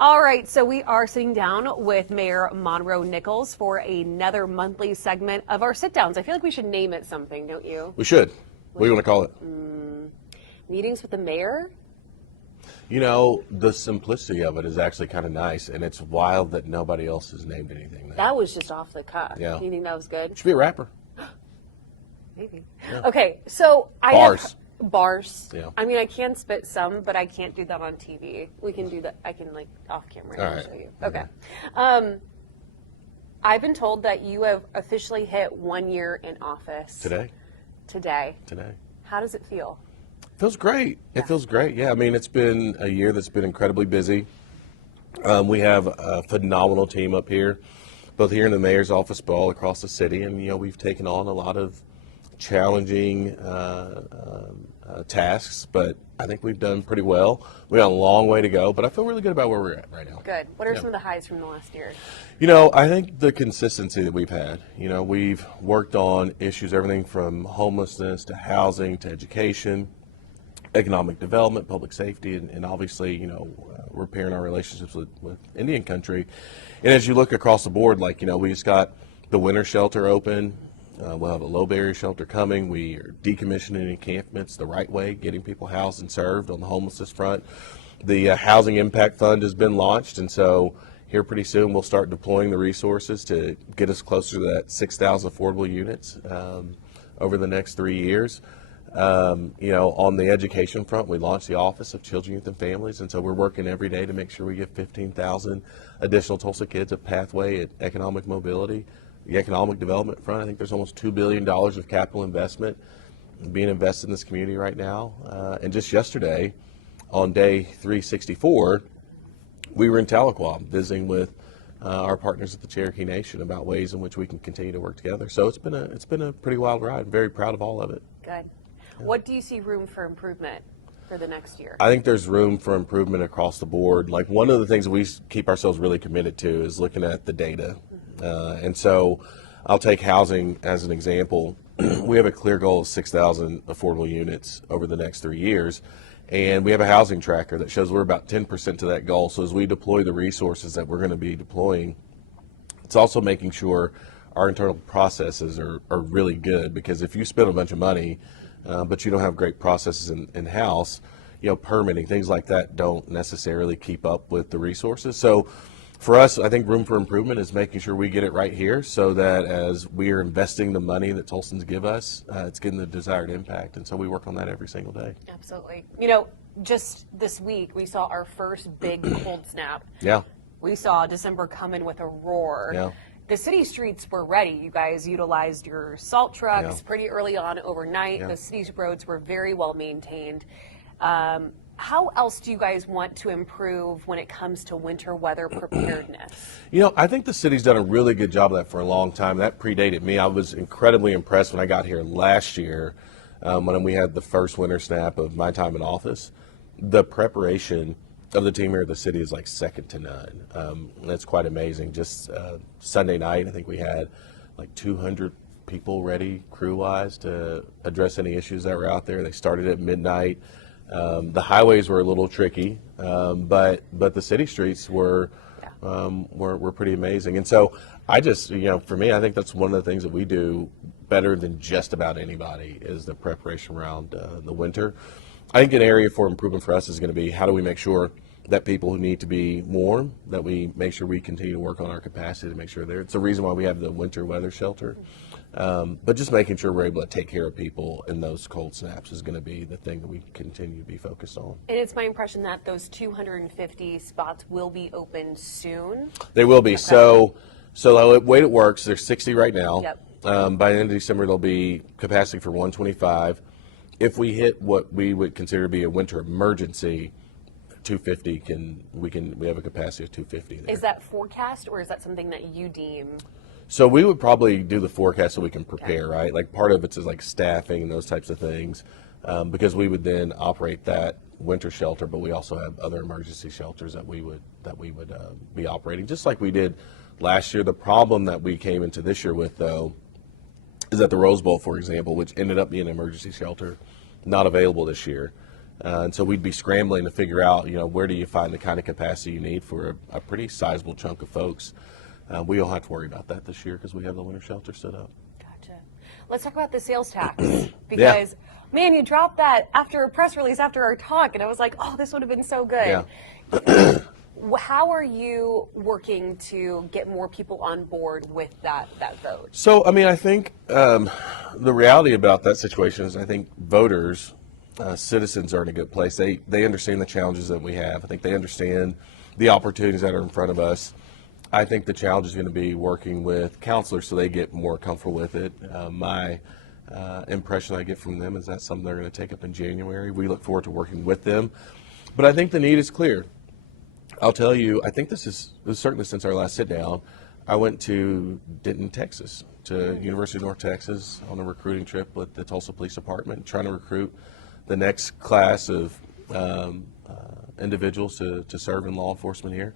All right, so we are sitting down with Mayor Monroe Nichols for another monthly segment of our sit-downs. I feel like we should name it something, don't you? We should. What do you want to call it? Meetings with the mayor? You know, the simplicity of it is actually kind of nice, and it's wild that nobody else has named anything. That was just off the cuff. Yeah. You think that was good? Should be a rapper. Maybe. Yeah. Okay, so Bars. Bars. Yeah. I mean, I can spit some, but I can't do that on TV. We can do that. I can, like, off camera. All I'll right. show you. Okay. I've been told that you have officially hit 1 year in office. Today? Today. Today. How does it feel? Feels great. It feels great. Yeah, I mean, it's been a year that's been incredibly busy. We have a phenomenal team up here, both here in the mayor's office, but all across the city. And, you know, we've taken on a lot of challenging tasks, but I think we've done pretty well. We got a long way to go, but I feel really good about where we're at right now. Good. What are some of the highs from the last year? You know, I think the consistency that we've had, you know, we've worked on issues, everything from homelessness to housing to education, economic development, public safety, and obviously, you know, repairing our relationships with Indian country. And as you look across the board, like, you know, we just got the winter shelter open. We'll have a low barrier shelter coming. We are decommissioning encampments the right way, getting people housed and served on the homelessness front. The Housing Impact Fund has been launched, and so here pretty soon we'll start deploying the resources to get us closer to that 6,000 affordable units over the next 3 years. You know, on the education front, we launched the Office of Children, Youth, and Families, and so we're working every day to make sure we give 15,000 additional Tulsa kids a pathway at economic mobility. The economic development front, I think there's almost $2 billion of capital investment being invested in this community right now. And just yesterday, on day 364, we were in Tahlequah visiting with our partners at the Cherokee Nation about ways in which we can continue to work together. So it's been a pretty wild ride. I'm very proud of all of it. Good. What do you see room for improvement for the next year? I think there's room for improvement across the board. Like, one of the things that we keep ourselves really committed to is looking at the data. And so I'll take housing as an example. We have a clear goal of 6,000 affordable units over the next 3 years. And we have a housing tracker that shows we're about 10% to that goal. So as we deploy the resources that we're going to be deploying, it's also making sure our internal processes are really good, because if you spend a bunch of money, but you don't have great processes in-house, you know, permitting, things like that don't necessarily keep up with the resources. So for us, I think room for improvement is making sure we get it right here, so that as we are investing the money that Tulsans give us, it's getting the desired impact. And so we work on that every single day. Absolutely. You know, just this week, we saw our first big cold snap. Yeah. We saw December come in with a roar. Yeah. The city streets were ready. You guys utilized your salt trucks Yeah. pretty early on overnight. Yeah. The city's roads were very well maintained. How else do you guys want to improve when it comes to winter weather preparedness? You know, I think the city's done a really good job of that for a long time. That predated me. I was incredibly impressed when I got here last year, when we had the first winter snap of my time in office. The preparation of the team here at the city is like second to none. That's quite amazing. Just Sunday night, I think we had like 200 people ready crew-wise to address any issues that were out there. They started at midnight. The highways were a little tricky, but the city streets were pretty amazing. And so I just, you know, for me, I think that's one of the things that we do better than just about anybody is the preparation around the winter. I think an area for improvement for us is going to be how do we make sure that people who need to be warm, that we make sure we continue to work on our capacity to make sure they're. It's the reason why we have the winter weather shelter. But just making sure we're able to take care of people in those cold snaps is going to be the thing that we continue to be focused on. And it's my impression that those 250 spots will be open soon. They will be. Okay. So the way it works, there's 60 right now. Yep. By the end of December, there'll be capacity for 125. If we hit what we would consider to be a winter emergency, 250 we have a capacity of 250 there. Is that forecast, or is that something that you deem? So we would probably do the forecast so we can prepare, right? Like, part of it is like staffing and those types of things, because we would then operate that winter shelter, but we also have other emergency shelters that we would be operating, just like we did last year. The problem that we came into this year with, though, is that the Rose Bowl, for example, which ended up being an emergency shelter, not available this year. And so we'd be scrambling to figure out, where do you find the kind of capacity you need for a pretty sizable chunk of folks. We don't have to worry about that this year because we have the winter shelter set up. Gotcha. Let's talk about the sales tax because, man, you dropped that after a press release after our talk, and I was like, oh, this would have been so good. Yeah. How are you working to get more people on board with that vote? So, I think the reality about that situation is I think voters, citizens are in a good place. They understand the challenges that we have. I think they understand the opportunities that are in front of us. I think the challenge is going to be working with counselors so they get more comfortable with it. My impression I get from them is that's something they're going to take up in January. We look forward to working with them. But I think the need is clear. I'll tell you, I think this is certainly since our last sit down, I went to Denton, Texas, to University of North Texas on a recruiting trip with the Tulsa Police Department, trying to recruit the next class of individuals to serve in law enforcement here.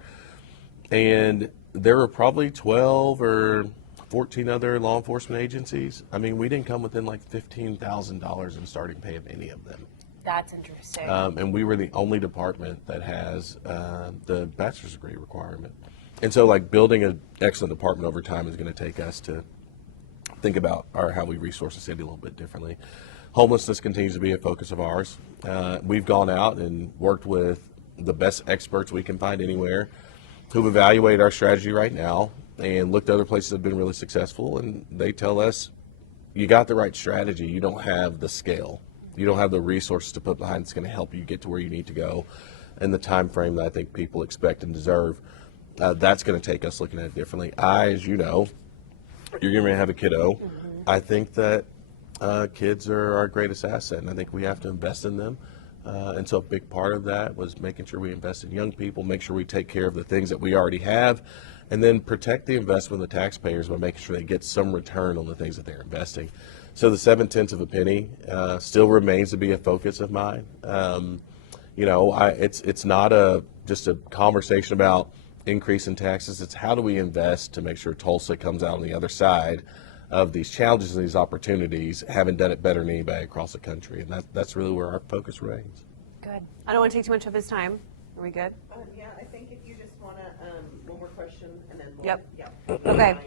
And there were probably 12 or 14 other law enforcement agencies. We didn't come within like $15,000 in starting pay of any of them. That's interesting. And we were the only department that has the bachelor's degree requirement. And so building an excellent department over time is going to take us to think about how we resource the city a little bit differently. Homelessness continues to be a focus of ours. We've gone out and worked with the best experts we can find anywhere who've evaluated our strategy right now and looked at other places that have been really successful. And they tell us, you got the right strategy, you don't have the scale. You don't have the resources to put behind that's going to help you get to where you need to go in the time frame that I think people expect and deserve. That's going to take us looking at it differently. As you know, you're going to have a kiddo. I think that kids are our greatest asset, and I think we have to invest in them. And so a big part of that was making sure we invest in young people, make sure we take care of the things that we already have, and then protect the investment of the taxpayers by making sure they get some return on the things that they're investing. So the 7/10 of a penny still remains to be a focus of mine. It's not just a conversation about increase in taxes. It's how do we invest to make sure Tulsa comes out on the other side of these challenges and these opportunities, having done it better than anybody across the country. And that's really where our focus remains. Good. I don't want to take too much of his time. Are we good? Yeah, I think if you just want to, one more question and then we'll. Yep. Yeah. Okay.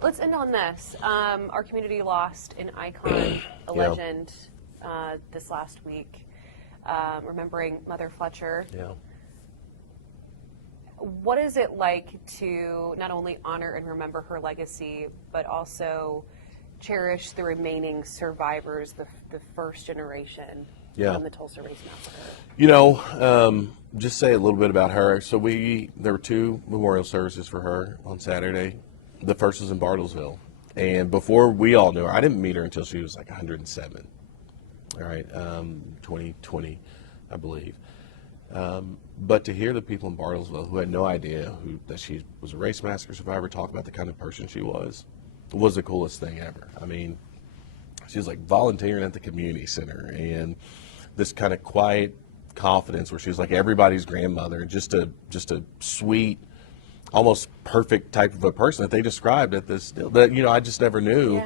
Let's end on this. Our community lost an icon, a legend, this last week, remembering Mother Fletcher. Yeah. What is it like to not only honor and remember her legacy, but also cherish the remaining survivors, the first generation from the Tulsa Race Massacre? Just say a little bit about her. So there were 2 memorial services for her on Saturday. The first was in Bartlesville. And before we all knew her, I didn't meet her until she was like 107. All right, 2020, I believe. But to hear the people in Bartlesville who had no idea that she was a race massacre survivor talk about the kind of person she was the coolest thing ever. She was like volunteering at the community center and this kind of quiet confidence where she was like everybody's grandmother, just a sweet, almost perfect type of a person that they described at this deal. That I just never knew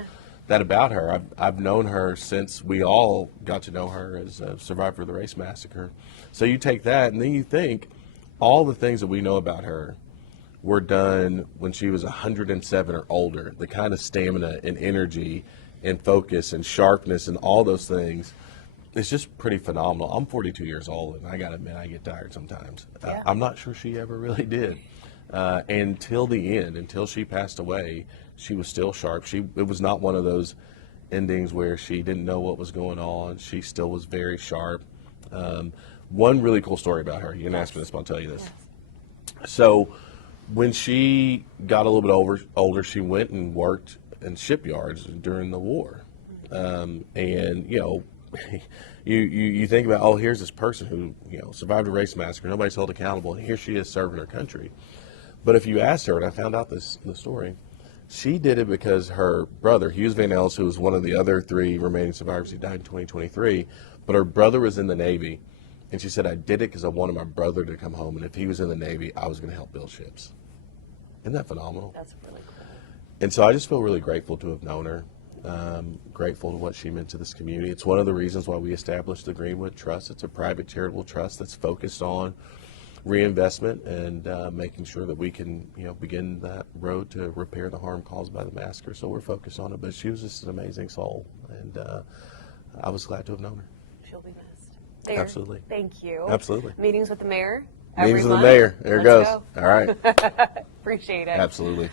that about her. I've known her since we all got to know her as a survivor of the race massacre. So you take that and then you think all the things that we know about her were done when she was 107 or older. The kind of stamina and energy and focus and sharpness and all those things. It's just pretty phenomenal. I'm 42 years old and I gotta admit I get tired sometimes. I'm not sure she ever really did. Until the end, until she passed away, she was still sharp. It was not one of those endings where she didn't know what was going on. She still was very sharp. One really cool story about her. You didn't ask me this, but I'll tell you this. So when she got a little bit older, she went and worked in shipyards during the war. You think about, oh, here's this person who survived a race massacre. Nobody's held accountable, and here she is serving her country. But if you asked her, and I found out the story, she did it because her brother, Hughes Van Ellis, who was one of the other 3 remaining survivors, he died in 2023, but her brother was in the Navy, and she said, I did it because I wanted my brother to come home, and if he was in the Navy, I was going to help build ships. Isn't that phenomenal? That's really cool. And so I just feel really grateful to have known her. Grateful to what she meant to this community. It's one of the reasons why we established the Greenwood Trust. It's a private charitable trust that's focused on reinvestment and making sure that we can, begin that road to repair the harm caused by the massacre. So we're focused on it. But she was just an amazing soul, and I was glad to have known her. She'll be missed. There. Absolutely. Thank you. Absolutely. Meetings with the mayor. Meetings every with the month. mayor. There it goes. Let's go. All right. Appreciate it. Absolutely.